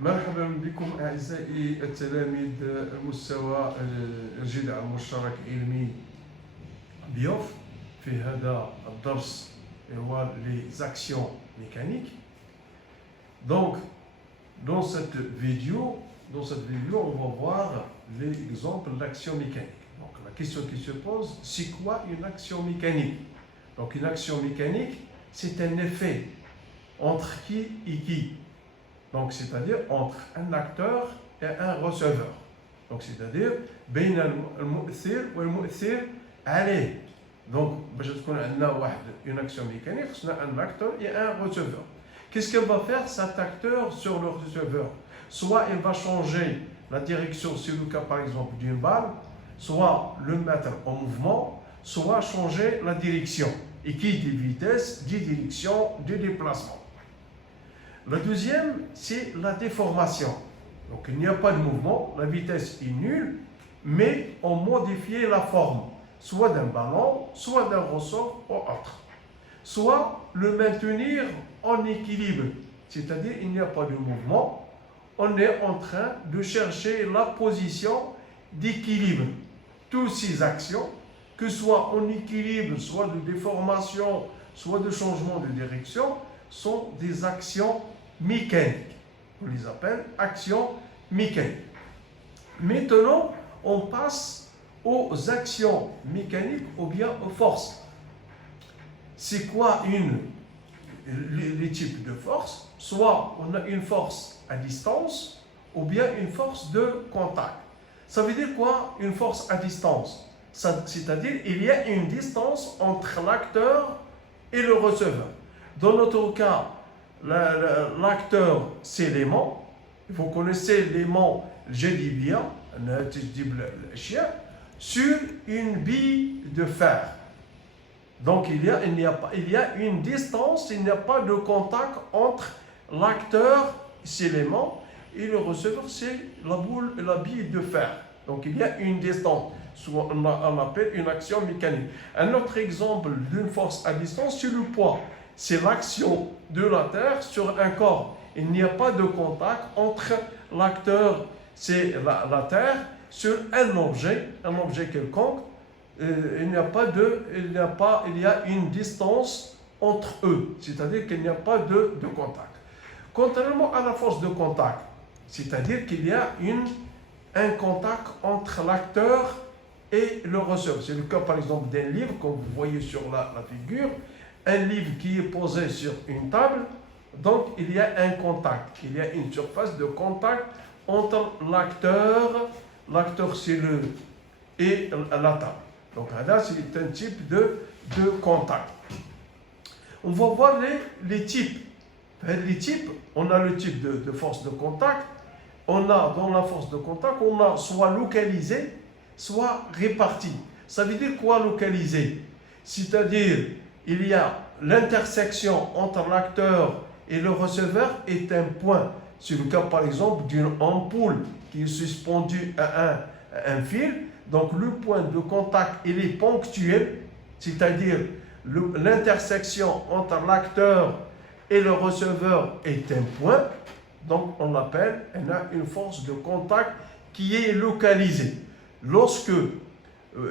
مرحبا بكم أعزائي التلاميذ المستوى الجدع المشترك العلمي بيوف. في هذا الدرس هو les actions mécaniques. Donc dans cette vidéo on va voir l'exemple d'action mécanique. Donc la question qui se pose, c'est quoi une action mécanique? Donc une action mécanique, c'est un effet entre qui et qui. Donc c'est-à-dire entre un acteur et un receveur. Donc c'est-à-dire بين المؤثر والمؤثر عليه. Donc باش تكون عندنا une action mécanique, on a un acteur et un receveur. Qu'est-ce qu'elle va faire cet acteur sur le receveur? Soit il va changer la direction, c'est le cas par exemple d'une balle, soit le mettre en mouvement, soit changer la direction. Et qui dit vitesse, dit direction, dit déplacement. La deuxième, c'est la déformation. Donc il n'y a pas de mouvement, la vitesse est nulle, mais on modifie la forme, soit d'un ballon, soit d'un ressort ou autre. Soit le maintenir en équilibre, c'est-à-dire il n'y a pas de mouvement, on est en train de chercher la position d'équilibre. Toutes ces actions, que ce soit en équilibre, soit de déformation, soit de changement de direction, sont des actions mécaniques. On les appelle actions mécaniques. Maintenant, on passe aux actions mécaniques ou bien aux forces. C'est quoi les types de forces? Soit on a une force à distance ou bien une force de contact. Ça veut dire quoi une force à distance? C'est-à-dire il y a une distance entre l'acteur et le receveur. Dans notre cas, l'acteur c'est l'aimant. Vous connaissez l'aimant jadibia, sur une bille de fer. Donc il y a une distance, il n'y a pas de contact entre l'acteur, c'est l'aimant, et le receveur, c'est la bille de fer. Donc il y a une distance, soit on appelle une action mécanique. Un autre exemple d'une force à distance, c'est le poids. C'est l'action de la Terre sur un corps. Il n'y a pas de contact entre l'acteur, c'est la Terre, sur un objet quelconque. Il y a une distance entre eux, c'est-à-dire qu'il n'y a pas de contact. Contrairement à la force de contact, c'est-à-dire qu'il y a un contact entre l'acteur et le receveur. C'est le cas par exemple d'un livre, comme vous voyez sur la figure, un livre qui est posé sur une table, donc il y a un contact, il y a une surface de contact entre l'acteur c'est le et la table. Donc là, c'est un type de contact. On va voir les types. Les types, on a le type de force de contact. On a dans la force de contact, on a soit localisée, soit répartie. Ça veut dire quoi localisée? C'est-à-dire, il y a l'intersection entre l'acteur et le receveur est un point. C'est le cas par exemple d'une ampoule qui est suspendue à un fil. Donc le point de contact il est ponctuel, c'est-à-dire l'intersection entre l'acteur et le receveur est un point. Donc on l'appelle, on a une force de contact qui est localisée. Lorsque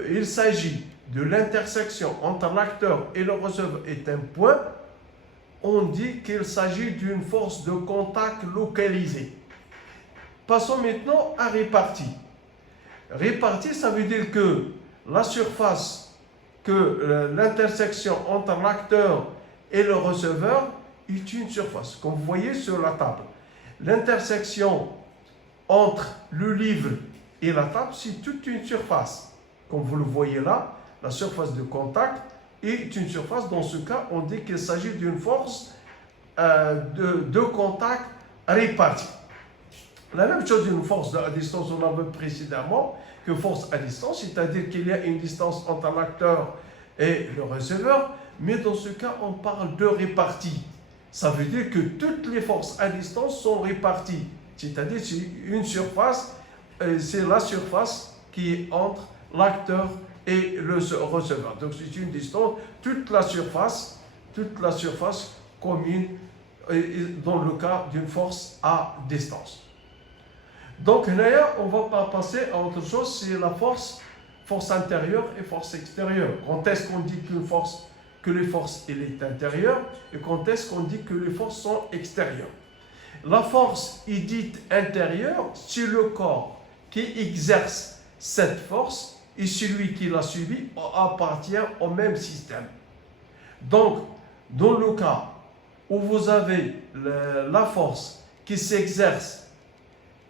il s'agit de l'intersection entre l'acteur et le receveur est un point, on dit qu'il s'agit d'une force de contact localisée. Passons maintenant à répartie. Répartie, ça veut dire que la surface, que l'intersection entre l'acteur et le receveur est une surface, comme vous voyez sur la table. L'intersection entre le livre et la table, c'est toute une surface. Comme vous le voyez là, la surface de contact est une surface. Dans ce cas, on dit qu'il s'agit d'une force de contact répartie. La même chose d'une force à distance, on a vu précédemment que force à distance, c'est-à-dire qu'il y a une distance entre l'acteur et le receveur, mais dans ce cas, on parle de répartie. Ça veut dire que toutes les forces à distance sont réparties, c'est-à-dire c'est une surface, c'est la surface qui est entre l'acteur et le receveur. Donc c'est une distance, toute la surface commune dans le cas d'une force à distance. Donc là, on va passer à autre chose, c'est la force intérieure et force extérieure. Quand est-ce qu'on dit que les forces elle est intérieure et quand est-ce qu'on dit que les forces sont extérieures? La force est dite intérieure si le corps qui exerce cette force et celui qui l'a subie appartient au même système. Donc, dans le cas où vous avez la force qui s'exerce,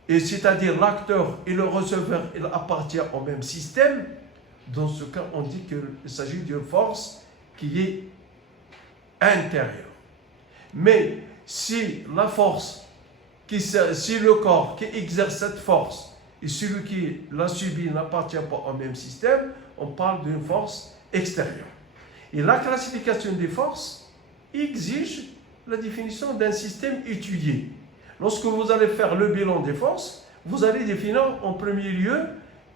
et c'est-à-dire l'acteur et le receveur, il appartient au même système, dans ce cas, on dit qu'il s'agit d'une force qui est intérieure. Mais si si le corps qui exerce cette force et celui qui l'a subie n'appartient pas au même système, on parle d'une force extérieure. Et la classification des forces exige la définition d'un système étudié. Lorsque vous allez faire le bilan des forces, vous allez définir en premier lieu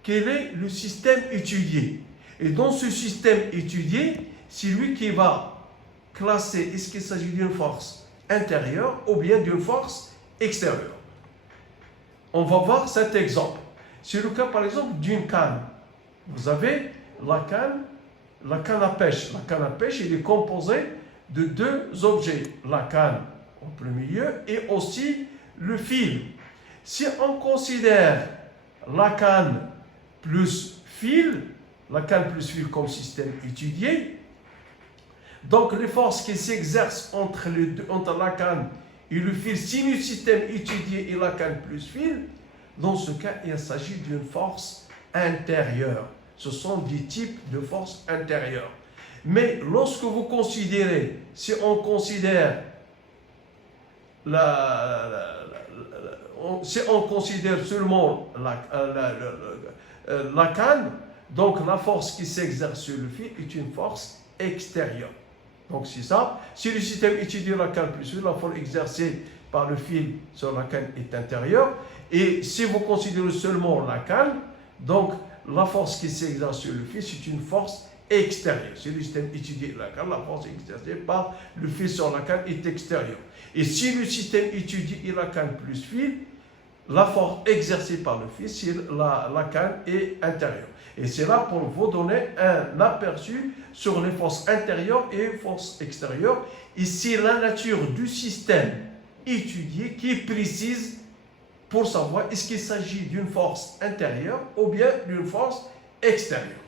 quel est le système étudié. Et dans ce système étudié, c'est lui qui va classer est-ce qu'il s'agit d'une force intérieure ou bien d'une force extérieure. On va voir cet exemple. C'est le cas par exemple d'une canne. Vous avez la canne à pêche. La canne à pêche, elle est composée de deux objets. La canne en premier lieu et aussi le fil. Si on considère la canne plus fil comme système étudié, donc les forces qui s'exercent entre la canne et le fil, si le système étudié et la canne plus fil, dans ce cas, il s'agit d'une force intérieure. Ce sont des types de forces intérieures. Mais lorsque vous considérez, si on considère seulement la canne, donc la force qui s'exerce sur le fil est une force extérieure. Donc c'est ça. Si le système étudie la canne plus fil, la force exercée par le fil sur la canne est intérieure. Et si vous considérez seulement la canne, donc la force qui s'exerce sur le fil, c'est une force extérieure. Si le système étudie la canne, la force exercée par le fil sur la canne est extérieure. Et si le système étudie la canne plus fil, la force exercée par le fil sur la canne est intérieure. Et c'est là pour vous donner un aperçu sur les forces intérieures et les forces extérieures. Et c'est la nature du système étudié qui précise pour savoir est-ce qu'il s'agit d'une force intérieure ou bien d'une force extérieure.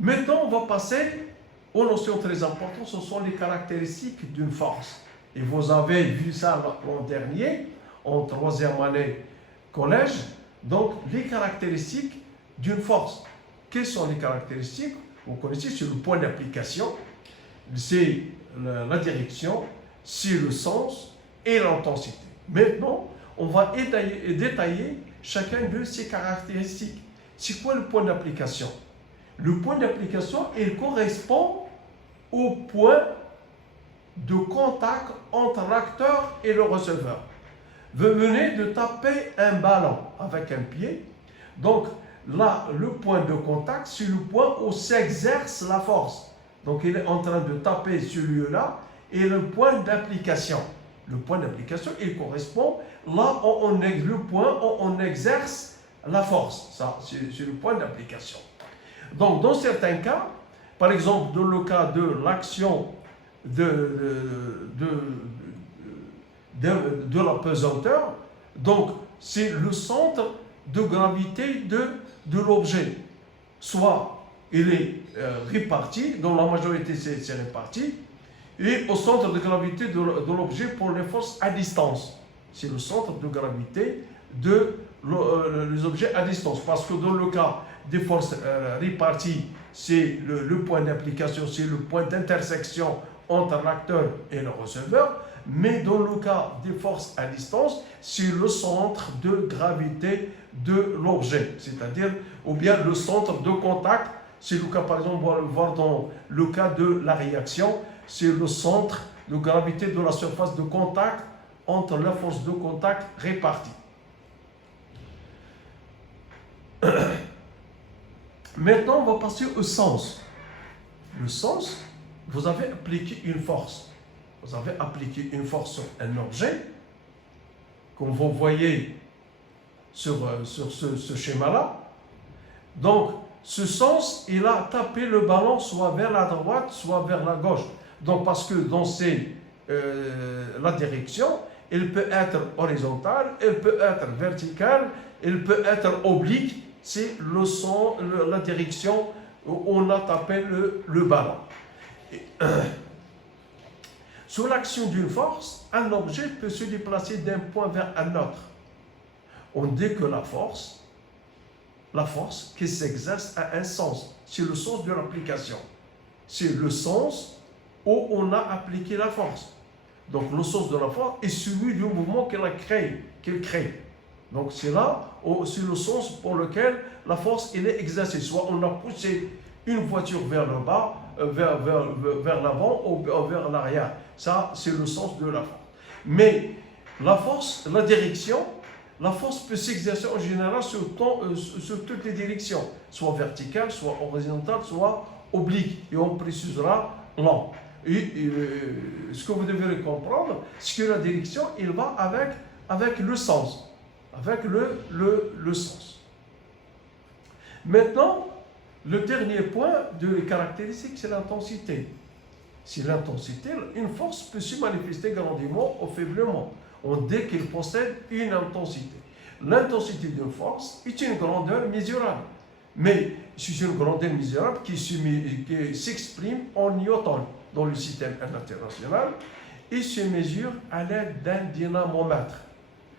Maintenant, on va passer aux notions très importantes, ce sont les caractéristiques d'une force. Et vous avez vu ça l'an dernier, en troisième année collège. Donc, les caractéristiques d'une force. Quelles sont les caractéristiques? Vous connaissez, c'est le point d'application, c'est la direction, c'est le sens et l'intensité. Maintenant, on va détailler chacun de ces caractéristiques. C'est quoi le point d'application? Le point d'application, il correspond au point de contact entre l'acteur et le receveur. Vous venez de taper un ballon avec un pied. Donc là, le point de contact, c'est le point où s'exerce la force. Donc il est en train de taper celui-là et le point d'application. Le point d'application, il correspond là où le point où on exerce la force. Ça, c'est le point d'application. Donc dans certains cas, par exemple dans le cas de l'action de la pesanteur, donc c'est le centre de gravité de l'objet. Soit il est réparti, dans la majorité c'est réparti, et au centre de gravité de l'objet pour les forces à distance. C'est le centre de gravité les objets à distance. Parce que dans le cas des forces réparties, c'est le point d'application, c'est le point d'intersection entre l'acteur et le receveur. Mais dans le cas des forces à distance, c'est le centre de gravité de l'objet, c'est-à-dire, ou bien le centre de contact. C'est le cas, par exemple, on va le voir dans le cas de la réaction, c'est le centre de gravité de la surface de contact entre la force de contact répartie. Maintenant, on va passer au sens. Le sens, vous avez appliqué une force. Vous avez appliqué une force sur un objet, comme vous voyez sur ce schéma-là. Donc, ce sens, il a tapé le ballon soit vers la droite, soit vers la gauche. Donc, parce que dans la direction, il peut être horizontal, il peut être vertical, il peut être oblique. C'est la direction où on a tapé le ballon. Sous l'action d'une force, un objet peut se déplacer d'un point vers un autre. On dit que la force qui s'exerce a un sens. C'est le sens de l'application. C'est le sens où on a appliqué la force. Donc le sens de la force est celui du mouvement qu'il crée. Donc c'est c'est le sens pour lequel la force est exercée. Soit on a poussé une voiture vers le bas, vers l'avant ou vers l'arrière. Ça, c'est le sens de la force. Mais la force, la direction, la force peut s'exercer en général sur toutes les directions, soit verticale, soit horizontale, soit oblique. Et on précisera l'an. Et ce que vous devez comprendre, c'est que la direction, il va avec le sens. Avec le sens. Maintenant, le dernier point de caractéristique, c'est l'intensité. Si l'intensité, une force peut se manifester grandement ou faiblement. On dit qu'il possède une intensité. L'intensité d'une force est une grandeur mesurable. Mais c'est une grandeur mesurable qui s'exprime en newton dans le système international et se mesure à l'aide d'un dynamomètre.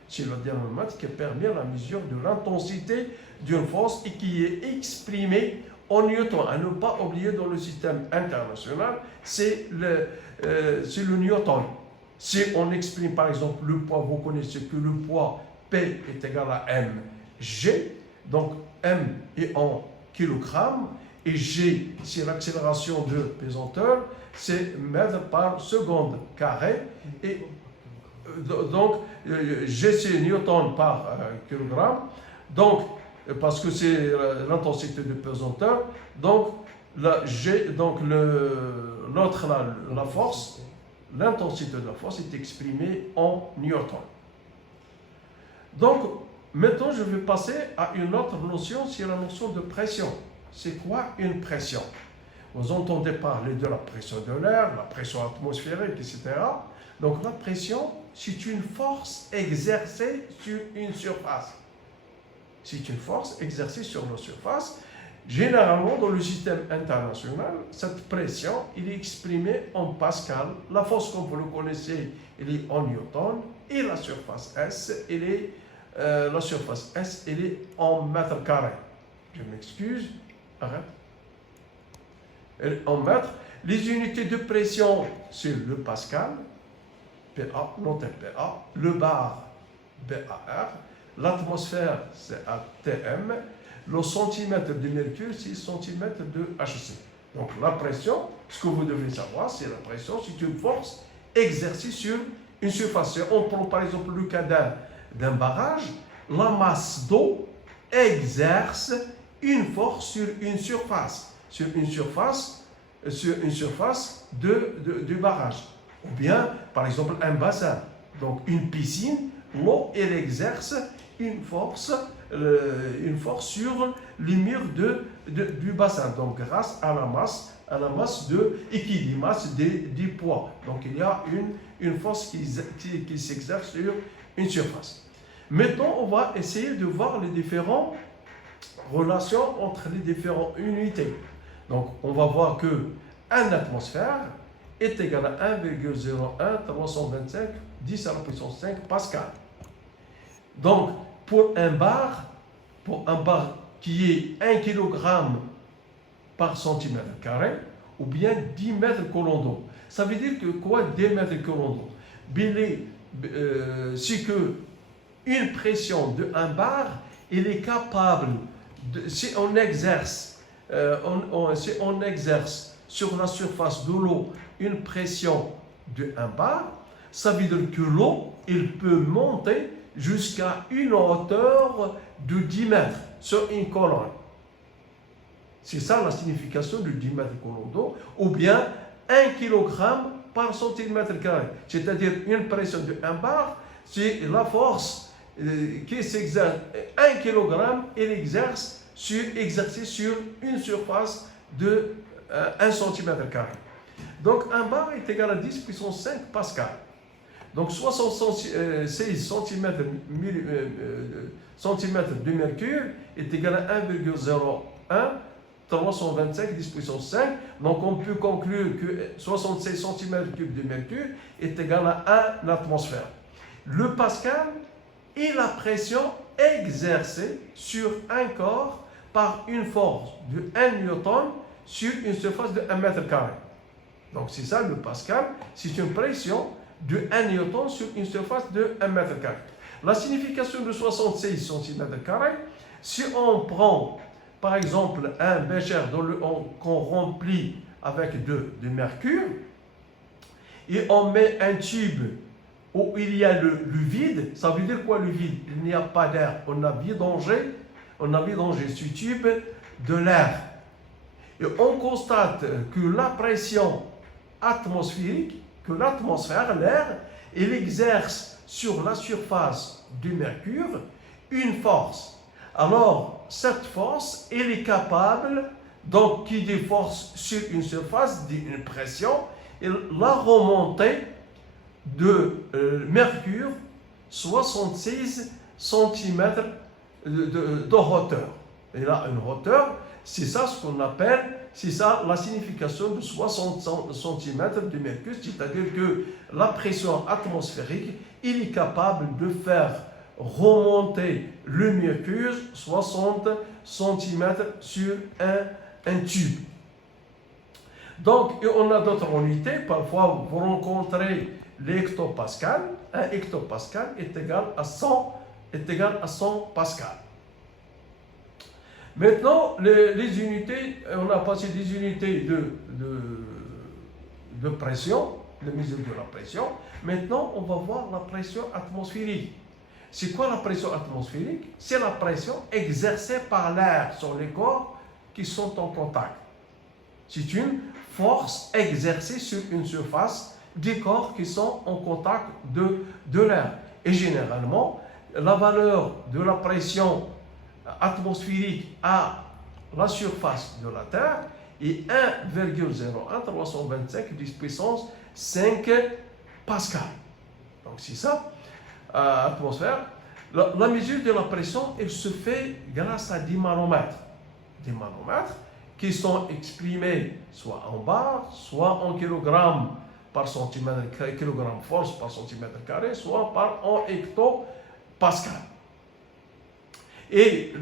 C'est le dynamomètre qui permet la mesure de l'intensité d'une force et qui est exprimée en newton. À ne pas oublier dans le système international, c'est le newton. Si on exprime par exemple le poids, vous connaissez que le poids P est égal à mg, donc m est en kilogrammes et g c'est l'accélération de pesanteur, c'est mètre par seconde carré et donc g c'est newton par kilogramme, donc parce que c'est l'intensité de pesanteur, donc la force, l'intensité de la force est exprimée en newton. Donc, maintenant, je vais passer à une autre notion, c'est la notion de pression. C'est quoi une pression? Vous entendez parler de la pression de l'air, la pression atmosphérique, etc. Donc, la pression, c'est une force exercée sur une surface. C'est une force exercée sur la surface. Généralement, dans le système international, cette pression, elle est exprimée en Pascal. La force, comme vous le connaissez, elle est en Newton. Et la surface S, elle est en mètres carrés. Je m'excuse. Arrête. Elle est en mètres. Les unités de pression, c'est le Pascal, PA, noté PA, le bar, BAR, l'atmosphère, c'est ATM, le centimètre de mercure, c'est centimètre de HC. Donc la pression, ce que vous devez savoir, c'est la pression, c'est une force exercée sur une surface. On prend par exemple le cas d'un barrage, la masse d'eau exerce une force sur une surface, du barrage. Ou bien, par exemple, un bassin. Donc une piscine, l'eau, elle exerce une force sur les murs du bassin. Donc grâce à la masse des poids. Donc il y a une force qui s'exerce sur une surface. Maintenant, on va essayer de voir les différentes relations entre les différentes unités. Donc on va voir que 1 atmosphère est égal à 1,01325 10 à la puissance 5 Pascal. Donc pour un bar qui est 1 kg par centimètre carré, ou bien 10 mètres colonnes d'eau. Ça veut dire que quoi 10 mètres colonnes d'eau? C'est que une pression de un bar, il est capable, si on exerce sur la surface de l'eau une pression de un bar, ça veut dire que l'eau, il peut monter jusqu'à une hauteur de 10 mètres sur une colonne. C'est ça la signification de 10 mètres colonnes d'eau. Ou bien 1 kg par centimètre carré. C'est-à-dire une pression de 1 bar, c'est la force qui s'exerce. 1 kg, il exerce sur une surface de 1 centimètre carré. Donc 1 bar est égal à 10 puissance 5 pascal. Donc 76 centimètres de mercure est égal à 1,01 325 10 puissance 5. Donc on peut conclure que 76 cm3 de mercure est égal à 1 atmosphère. Le pascal est la pression exercée sur un corps par une force de 1 newton sur une surface de 1 mètre carré. Donc c'est ça le pascal, c'est une pression de 1 newton sur une surface de 1 mètre carré. La signification de 76 cm2, si on prend par exemple un bécher qu'on remplit avec de mercure et on met un tube où il y a le vide, ça veut dire quoi le vide? Il n'y a pas d'air, on a vidangé ce tube de l'air. Et on constate que la pression atmosphérique, que l'atmosphère, l'air, il exerce sur la surface du mercure une force. Alors, cette force, elle est capable, donc qui dit force sur une surface, dit une pression, et la remontée de mercure 66 cm de hauteur. Et là, une hauteur, c'est ça ce qu'on appelle, c'est ça la signification de 60 cm de mercure, c'est-à-dire que la pression atmosphérique, il est capable de faire remonter le mercure 60 cm sur un tube. Donc, on a d'autres unités. Parfois, vous rencontrez l'hectopascal. Un hectopascal est égal à 100 pascal. Maintenant, les unités, on a passé des unités de pression, de mesure de la pression. Maintenant, on va voir la pression atmosphérique. C'est quoi la pression atmosphérique? C'est la pression exercée par l'air sur les corps qui sont en contact. C'est une force exercée sur une surface des corps qui sont en contact de l'air. Et généralement, la valeur de la pression atmosphérique à la surface de la Terre est 1,01325 10 puissance 5 pascal. Donc c'est ça. Atmosphère. La mesure de la pression, elle se fait grâce à des manomètres. Des manomètres qui sont exprimés soit en bar, soit en kilogrammes par centimètre, kilogramme force par centimètre carré, soit en hectopascal. Et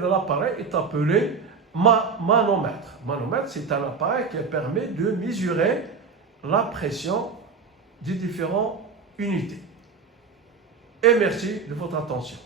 l'appareil est appelé manomètre. Manomètre, c'est un appareil qui permet de mesurer la pression des différentes unités. Et merci de votre attention.